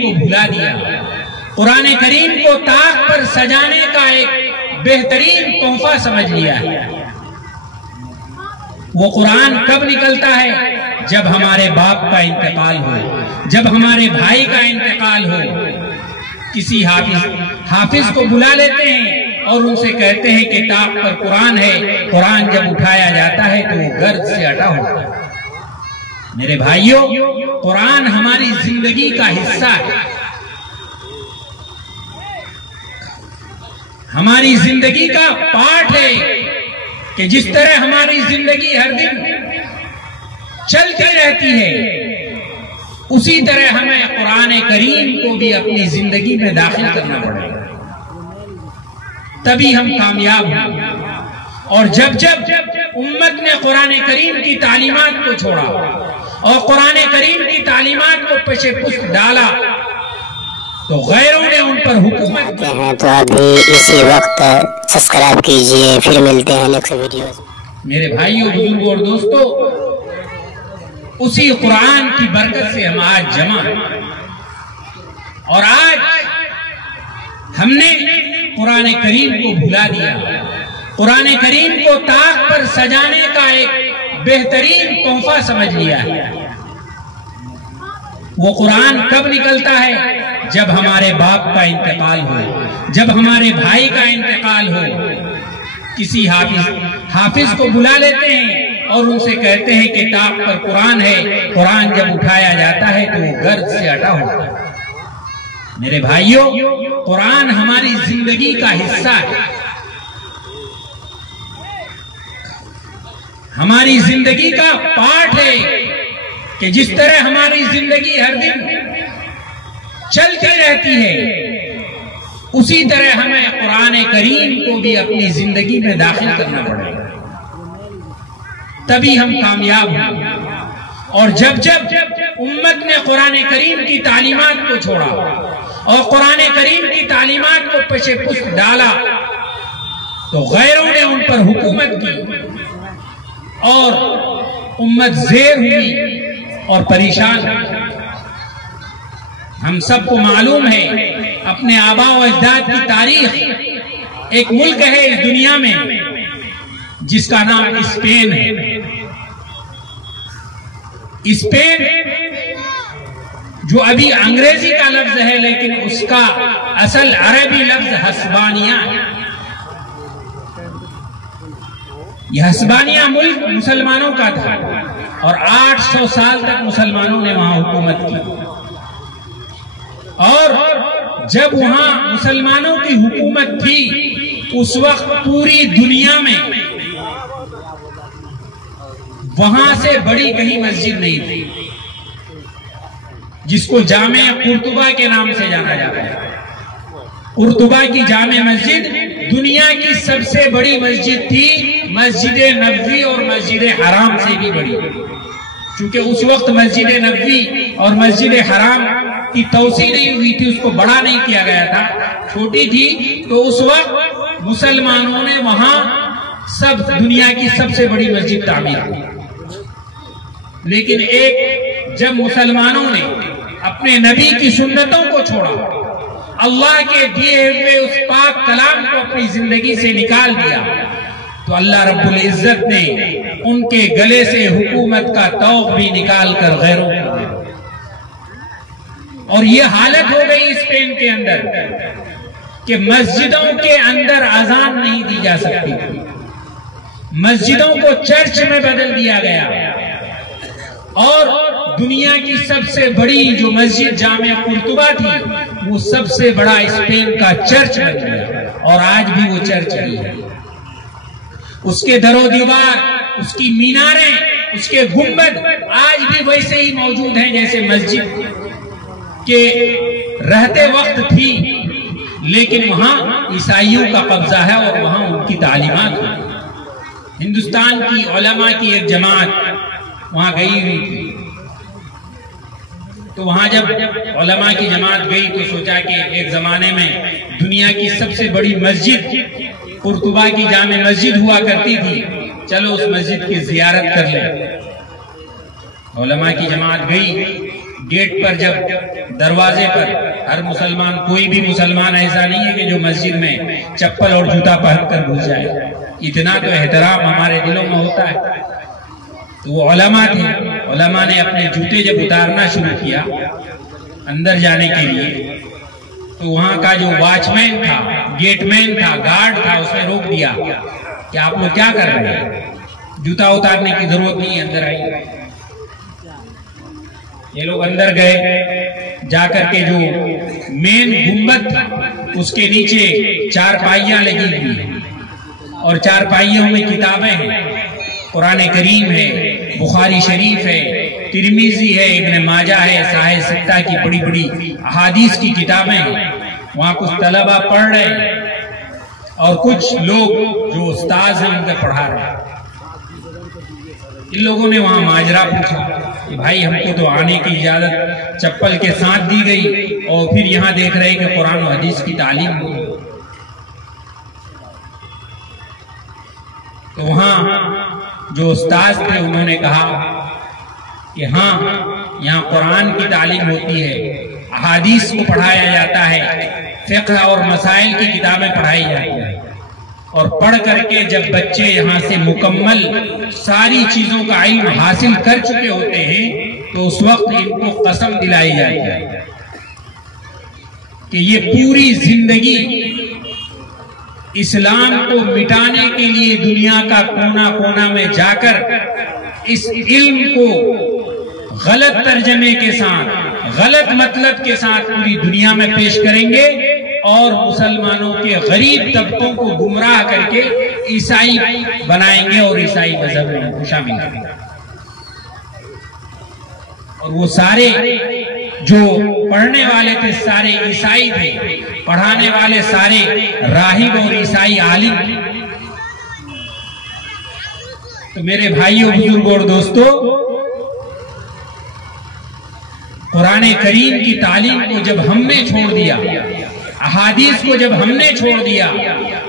को भुला दिया, कुरान करीम को ताक पर सजाने का एक बेहतरीन तोहफा समझ लिया है। वो कुरान कब निकलता है? जब हमारे बाप का इंतकाल हो, जब हमारे भाई का इंतकाल हो। किसी हाफिज को बुला लेते हैं और उनसे कहते हैं कि ताक पर कुरान है। कुरान जब उठाया जाता है तो वो गर्द से हटा होता है। मेरे भाइयों, कुरान हमारी जिंदगी का हिस्सा है, हमारी जिंदगी का पार्ट है कि जिस तरह हमारी जिंदगी हर दिन चलती रहती है, उसी तरह हमें कुरान करीम को भी अपनी जिंदगी में दाखिल करना पड़ेगा, तभी हम कामयाब होंगे। और जब जब उम्मत ने कुरान करीम की तालीमात को छोड़ा और कुरान करीम की तालीमात को पेशे पुष्ट डाला तो गैरों ने उन पर हुकूमत की है। तो अभी इसी वक्त सब्सक्राइब कीजिए, फिर मिलते हैं नेक्स्ट वीडियो। मेरे भाइयों, बुजुर्गों और दोस्तों, उसी कुरान की बरकत से हम आज जमा हैं और आज हमने कुरान करीम को भुला दिया। कुरान करीम को ताक पर सजाने का एक बेहतरीन तोहफा समझ लिया है। वो कुरान कब निकलता है? जब हमारे बाप का इंतकाल हो, जब हमारे भाई का इंतकाल हो। किसी हाफिज को बुला लेते हैं और उनसे कहते हैं कि ताक पर कुरान है। कुरान जब उठाया जाता है तो वो गर्द से हटा होता है। मेरे भाइयों, कुरान हमारी जिंदगी का हिस्सा है, हमारी जिंदगी का पार्ट है कि जिस तरह हमारी जिंदगी हर दिन चलती रहती है, उसी तरह हमें कुरान करीम को भी अपनी जिंदगी में दाखिल करना पड़ेगा, तभी हम कामयाब होंगे। और जब जब उम्मत ने कुरान करीम की तालीमात को छोड़ा और कुरान करीम की तालीमात को पेशे पुष्ट डाला तो गैरों ने उन पर हुकूमत की और उम्मत ज़ेर हुई और परेशान हुई। हम सबको मालूम है अपने आबा व अजदाद की तारीख। एक मुल्क है इस दुनिया में जिसका नाम स्पेन है। स्पेन जो अभी अंग्रेजी का लफ्ज है, लेकिन उसका असल अरबी लफ्ज हस्बानिया है। यह हस्बानिया मुल्क मुसलमानों का था और 800 साल तक मुसलमानों ने वहां हुकूमत की। और जब वहां मुसलमानों की हुकूमत थी, उस वक्त पूरी दुनिया में वहां से बड़ी कहीं मस्जिद नहीं थी, जिसको जामे कुर्तुबा के नाम से जाना जाता है। कुर्तुबा की जामे मस्जिद दुनिया की सबसे बड़ी मस्जिद थी, मस्जिद नबवी और मस्जिद हराम से भी बड़ी। क्योंकि उस वक्त मस्जिद नबवी और मस्जिद हराम की तौसी नहीं हुई थी, उसको बड़ा नहीं किया गया था, छोटी थी। तो उस वक्त मुसलमानों ने वहां सब दुनिया की सबसे बड़ी मस्जिद तामीर की। लेकिन एक जब मुसलमानों ने अपने नबी की सुन्नतों को छोड़ा, अल्लाह के दिए हुए उस पाक कलाम को अपनी जिंदगी से निकाल दिया, तो अल्लाह रब्बुल इज्जत ने उनके गले से हुकूमत का तौक भी निकाल कर गैरों को दिया। और ये हालत हो गई स्पेन के अंदर कि मस्जिदों के अंदर अजान नहीं दी जा सकती थी, मस्जिदों को चर्च में बदल दिया गया। और दुनिया की सबसे बड़ी जो मस्जिद जामिया कुर्तुबा थी, वो सबसे बड़ा स्पेन का चर्च बन गया और आज भी वो चर्च ही है। उसके दरो दीवार, उसकी मीनारें, उसके गुंबद आज भी वैसे ही मौजूद हैं जैसे मस्जिद के रहते वक्त थी। लेकिन वहां ईसाइयों का कब्जा है और वहां उनकी तालीमात है। हिंदुस्तान की उलमा की एक जमात वहां गई हुई थी, तो वहां जब उलमा की जमात गई तो सोचा कि एक जमाने में दुनिया की सबसे बड़ी मस्जिद कुर्तुबा की जामे मस्जिद हुआ करती थी, चलो उस मस्जिद की जियारत कर ले। उलमा की जमात गई, गेट पर जब दरवाजे पर हर मुसलमान, कोई भी मुसलमान ऐसा नहीं है कि जो मस्जिद में चप्पल और जूता पहनकर घुस जाए। इतना तो एहतराम हमारे दिलों में होता है। तो वो उलमा थे, उलमा ने अपने जूते जब उतारना शुरू किया अंदर जाने के लिए, तो वहां का जो वॉचमैन था, गेटमैन था, गार्ड था, उसने रोक दिया कि आप लोग क्या कर रहे हैं, जूता उतारने की जरूरत नहीं, अंदर आइए। ये लोग अंदर गए, जाकर के जो मेन गुंबद था उसके नीचे चारपाइयां लगी हुई और चारपाइयों में किताबें हैं, कुरान करीम है, बुखारी शरीफ है, तिरमिजी है, इब्न माजा है, साहिह सित्ता की बड़ी बड़ी अहादीस की किताबें हैं। वहां कुछ तलबा पढ़ रहे हैं और कुछ लोग जो उस्ताद हैं उनके पढ़ा रहे हैं। इन लोगों ने वहां माजरा पूछा कि भाई हमको तो आने की इजाजत चप्पल के साथ दी गई और फिर यहाँ देख रहे हैं कि कुरान और हदीस की तालीम हो। तो वहां जो उस्ताद थे उन्होंने कहा कि हाँ, यहाँ कुरान की तालीम होती है, अहादीस को पढ़ाया जाता है, फिक्र और मसाइल की किताबें पढ़ाई जाती है, और पढ़ करके जब बच्चे यहाँ से मुकम्मल सारी चीजों का इल्म हासिल कर चुके होते हैं तो उस वक्त इनको कसम दिलाई जाती है कि ये पूरी जिंदगी इस्लाम को मिटाने के लिए दुनिया का कोना कोना में जाकर इस इल्म को गलत तर्जमे के साथ, गलत मतलब के साथ पूरी दुनिया में पेश करेंगे और मुसलमानों के गरीब तबकों को गुमराह करके ईसाई बनाएंगे और ईसाई मजहब में शामिल करेंगे। और वो सारे जो पढ़ने वाले थे सारे ईसाई थे, पढ़ाने वाले सारे राहिब और ईसाई आलिम। तो मेरे भाइयों, बुजुर्गों और दोस्तों, कुरान करीम की तालीम को जब हमने छोड़ दिया, अहादीस को जब हमने छोड़ दिया,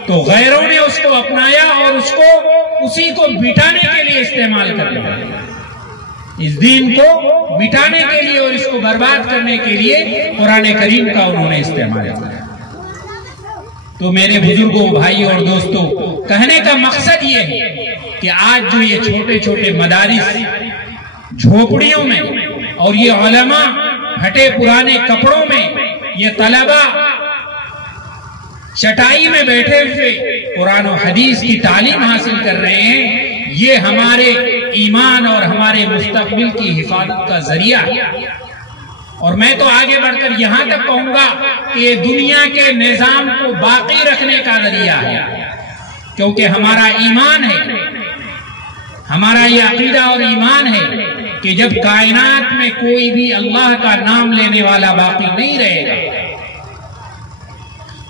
तो गैरों ने उसको अपनाया और उसको उसी को मिटाने के लिए इस्तेमाल कर लिया। इस दीन को मिटाने के लिए और इसको बर्बाद करने के लिए कुरान करीम का उन्होंने इस्तेमाल किया। तो मेरे बुजुर्गों, भाइयों और दोस्तों, कहने का मकसद ये है कि आज जो ये छोटे छोटे मदारिस झोपड़ियों में और ये उलमा फटे पुराने कपड़ों में, ये तलबा चटाई में बैठे हुए कुरान और हदीस की तालीम हासिल कर रहे हैं, ये हमारे ईमान और हमारे मुस्तकबिल की हिफाजत का जरिया है। और मैं तो आगे बढ़कर यहां तक कहूंगा कि ये दुनिया के निजाम को बाकी रखने का जरिया है, क्योंकि हमारा ईमान है, हमारा ये अकीदा और ईमान है कि जब कायनात में कोई भी अल्लाह का नाम लेने वाला बाकी नहीं रहेगा,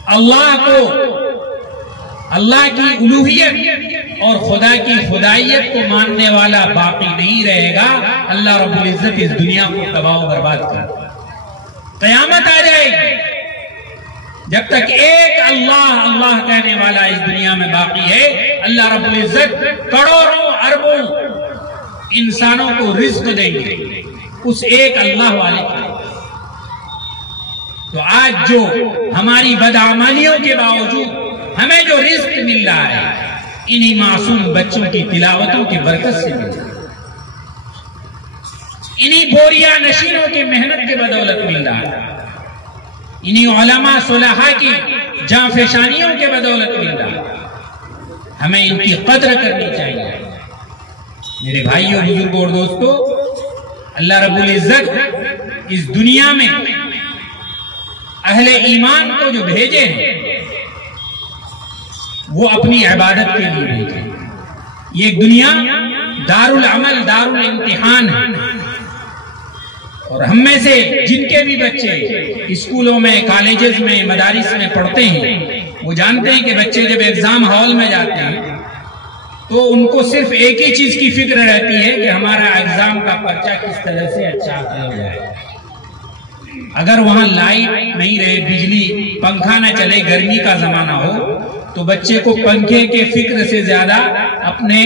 अल्लाह को, अल्लाह की उलूहियत और खुदा की खुदाइयत को मानने वाला बाकी नहीं रहेगा, अल्लाह रब्बुल इज्जत इस दुनिया को तबाह बर्बाद कर, क़यामत आ जाएगी। जब तक एक अल्लाह अल्लाह कहने वाला इस दुनिया में बाकी है, अल्लाह रब्बुल इज्जत करोड़ों अरबों इंसानों को रिज्क देंगे उस एक अल्लाह वाले को। तो आज जो हमारी बदआमलियों के बावजूद हमें जो रिज्क मिल रहा है, इन्हीं मासूम बच्चों की तिलावतों की बरकत से मिल रहा है, इन्हीं बोरिया नशीनों की मेहनत के बदौलत मिल रहा है, इन्हीं उलमा सुलहा की जांफेशानियों के बदौलत मिल रहा है। हमें इनकी कद्र करनी चाहिए। मेरे भाइयों, बुजुर्गों और दोस्तों, अल्लाह रब्बुल इज्जत इस दुनिया में अहले ईमान को जो भेजे हैं वो अपनी इबादत के लिए भेजे। ये दुनिया दारुल अमल, दारुल इम्तिहान है। और हम में से जिनके भी बच्चे स्कूलों में, कॉलेजेस में, मदारिस में पढ़ते हैं, वो जानते हैं कि बच्चे जब एग्जाम हॉल में जाते हैं तो उनको सिर्फ एक ही चीज की फिक्र रहती है कि हमारा एग्जाम का पर्चा किस तरह से अच्छा हो जाए। अगर वहां लाइट नहीं रहे, बिजली, पंखा न चले, गर्मी का जमाना हो, तो बच्चे को पंखे के फिक्र से ज्यादा अपने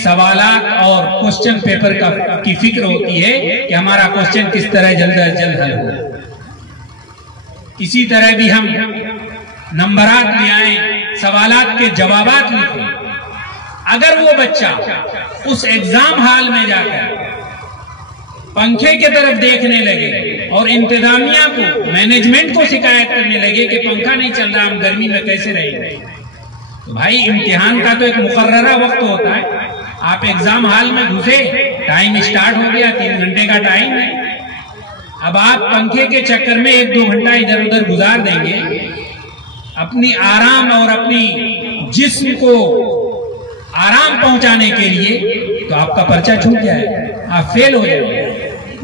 सवालात और क्वेश्चन पेपर की फिक्र होती है कि हमारा क्वेश्चन किस तरह जल्द अज जल्द हल हो। इसी तरह भी हम नंबरात ले आए, सवालात के जवाबात लिखे। अगर वो बच्चा उस एग्जाम हॉल में जाकर पंखे की तरफ देखने लगे और इंतजामिया को, मैनेजमेंट को शिकायत करने लगे कि पंखा नहीं चल रहा, हम गर्मी में कैसे रहेंगे, तो भाई इम्तिहान का तो एक मुकर्ररा वक्त होता है। आप एग्जाम हॉल में घुसे, टाइम स्टार्ट हो गया, 3 घंटे का टाइम है। अब आप पंखे के चक्कर में 1-2 घंटा इधर उधर गुजार देंगे अपनी आराम और अपनी जिस्म को आराम पहुंचाने के लिए, तो आपका पर्चा छूट जाएगा, आप फेल हो जाएंगे।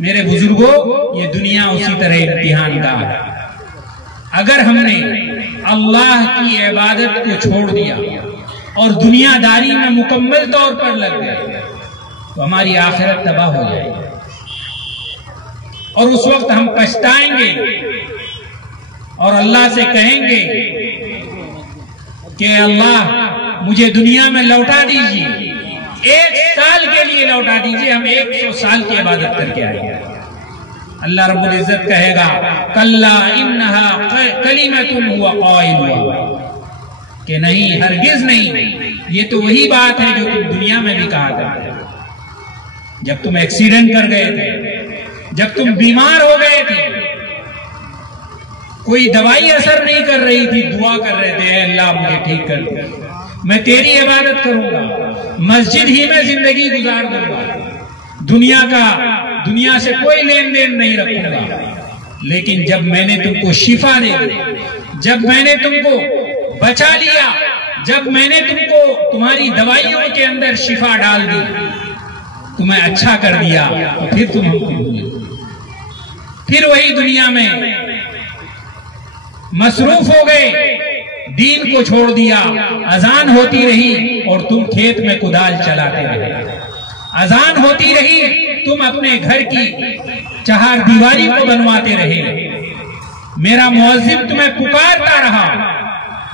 मेरे बुजुर्गों, ये दुनिया उसी तरह इम्तिहान का है। अगर हमने अल्लाह की इबादत को छोड़ दिया और दुनियादारी में मुकम्मल तौर पर लग गए तो हमारी आखिरत तबाह हो जाएगी और उस वक्त हम पछताएंगे और अल्लाह से कहेंगे कि अल्लाह मुझे दुनिया में लौटा दीजिए, 1 साल के लिए लौटा दीजिए, हम 100 साल की इबादत करके आएंगे। अल्लाह रब्बुल इज्जत कहेगा कल्ला इन्नहा कलिमतुन हुवा क़ाइलुहा, कि नहीं, हरगिज नहीं, ये तो वही बात है जो तुम दुनिया में भी कहा करते थे। जब तुम एक्सीडेंट कर गए थे, जब तुम बीमार हो गए थे, कोई दवाई असर नहीं कर रही थी, दुआ कर रहे थे अल्लाह मुझे ठीक कर दे, मैं तेरी इबादत करूंगा, मस्जिद ही में जिंदगी गुजार दूंगा, दुनिया से कोई लेन देन नहीं रखूंगा। लेकिन जब मैंने तुमको शिफा दे दी, जब मैंने तुमको बचा लिया, जब मैंने तुमको तुम्हारी दवाइयों के अंदर शिफा डाल दी, तुम्हें अच्छा कर दिया, तो फिर तुम हमको भूले, फिर वही दुनिया में मसरूफ हो गए, दीन को छोड़ दिया। अजान होती रही और तुम खेत में कुदाल चलाते रहे, अजान होती रही, तुम अपने घर की चार दीवारी को बनवाते रहे। मेरा मुअज्जिन तुम्हें पुकारता रहा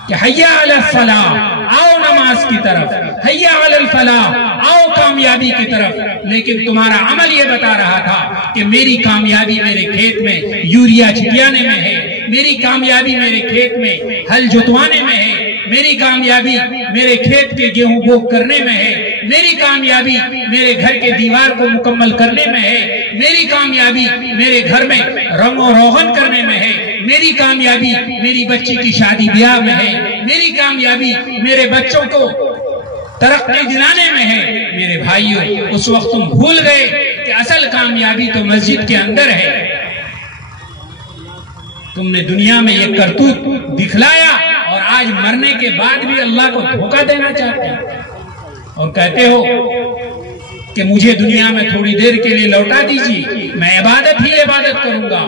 कि हय्या अलल फलाह, आओ नमाज की तरफ, हय्या अलल फलाह, आओ कामयाबी की तरफ, लेकिन तुम्हारा अमल ये बता रहा था कि मेरी कामयाबी मेरे खेत में यूरिया छिटियाने में है, मेरी कामयाबी मेरे खेत में हल जुतवाने में है, मेरी कामयाबी मेरे खेत के गेहूं बोक करने में है, मेरी कामयाबी मेरे घर के दीवार को मुकम्मल करने में है, मेरी कामयाबी मेरे घर में रंगो रोगन करने में है, मेरी कामयाबी मेरी बच्ची की शादी ब्याह में है, मेरी कामयाबी मेरे बच्चों को तरक्की दिलाने में है। मेरे भाइयों, उस वक्त तुम भूल गए कि असल कामयाबी तो मस्जिद के अंदर है। तुमने दुनिया में ये करतूत दिखलाया और आज मरने के बाद भी अल्लाह को धोखा देना चाहते हो और कहते हो कि मुझे दुनिया में थोड़ी देर के लिए लौटा दीजिए, मैं इबादत ही इबादत करूंगा,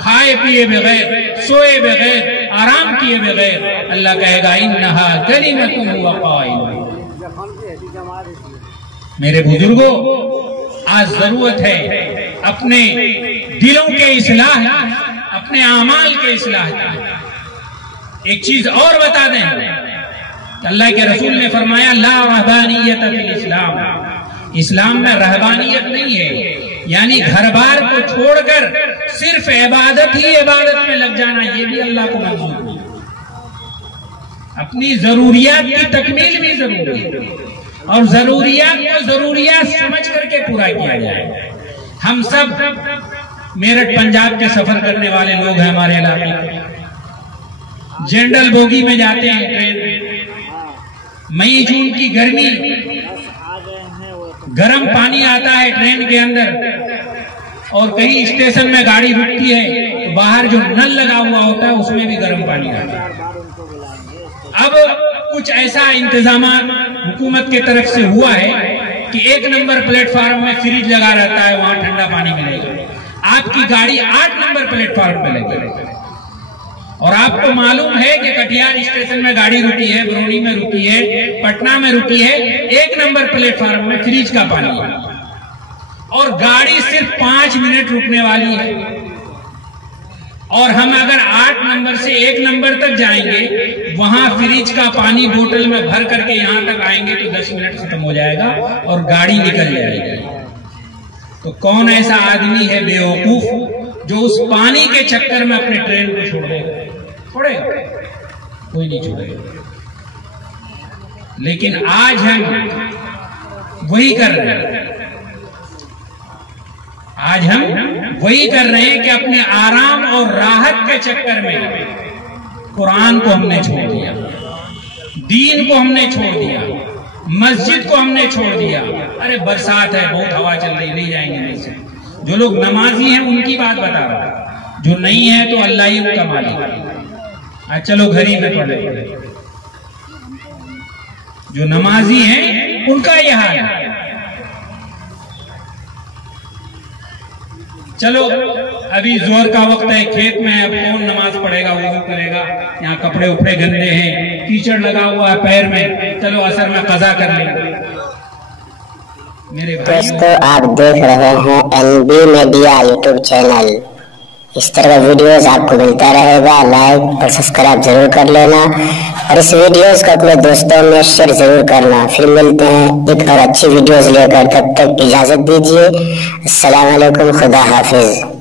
खाए पिए बगैर, सोए बगैर, आराम किए बगैर। अल्लाह कहेगा इन्नहा कलिमतुन हुवा क़ाइलुहा। मेरे बुजुर्गों, आज जरूरत है अपने दिलों के इस्लाह, अपने आमाल के इस्लाह। एक चीज और बता दें, अल्लाह के रसूल ने फरमाया ला रहबानियत फिल इस्लाम, इस्लाम में रहबानियत नहीं है, यानी घर बार को छोड़कर सिर्फ इबादत ही इबादत में लग जाना, ये भी अल्लाह को मंजूर नहीं। अपनी जरूरियात की तकमील भी जरूरी है और जरूरियात को जरूरियात समझ करके पूरा किया जाए। हम सब मेरठ पंजाब के सफर करने वाले लोग हैं, हमारे इलाके में जनरल बोगी में जाते हैं ट्रेन में, मई जून की गर्मी, गर्म पानी आता है ट्रेन के अंदर और कहीं स्टेशन में गाड़ी रुकती है तो बाहर जो नल लगा हुआ होता है उसमें भी गर्म पानी आता है। अब कुछ ऐसा इंतजाम हुकूमत की तरफ से हुआ है कि 1 नंबर प्लेटफार्म में फ्रिज लगा रहता है, वहां ठंडा पानी मिलेगा। आपकी गाड़ी 8 नंबर प्लेटफार्म पे लगी और आपको मालूम है कि कटिहार स्टेशन में गाड़ी रुकी है, बरौनी में रुकी है, पटना में रुकी है, 1 नंबर प्लेटफार्म में फ्रिज का पानी है और गाड़ी सिर्फ 5 मिनट रुकने वाली है और हम अगर 8 नंबर से 1 नंबर तक जाएंगे, वहां फ्रिज का पानी बोतल में भर करके यहां तक आएंगे तो 10 मिनट खत्म हो जाएगा और गाड़ी निकल जाएगी। तो कौन ऐसा आदमी है बेवकूफ जो उस पानी के चक्कर में अपने ट्रेन को छोड़ देगा? छोड़ेगा? कोई नहीं छोड़ेगा। लेकिन आज हम वही कर रहे हैं। आज हम वही कर रहे हैं कि अपने आराम और राहत के चक्कर में कुरान को हमने छोड़ दिया, दीन को हमने छोड़ दिया, मस्जिद को हमने छोड़ दिया। अरे बरसात है, बहुत हवा चल रही, नहीं जाएंगे मस्जिद। जो लोग नमाजी हैं उनकी बात बता रहा हूं, जो नहीं है तो अल्लाह ही उनका मालिक। आज चलो घर ही में पढ़े। जो नमाजी हैं उनका यह हाल है। चलो अभी जोहर का वक्त है, खेत में है, कौन नमाज पढ़ेगा, वुज़ू करेगा, यहाँ कपड़े उपड़े गंदे हैं, कीचड़ लगा हुआ है पैर में, चलो असर में कज़ा कर लेंगे। मेरे दोस्तों आप देख रहे हैं NB मीडिया यूट्यूब चैनल। इस तरह का वीडियोस आपको मिलता रहेगा। लाइक और सब्सक्राइब जरूर कर लेना और इस वीडियोस को अपने दोस्तों में शेयर जरूर करना। फिर मिलते हैं एक और अच्छी वीडियोस लेकर, तब तक इजाजत दीजिए। अस्सलाम वालेकुम, खुदा हाफिज।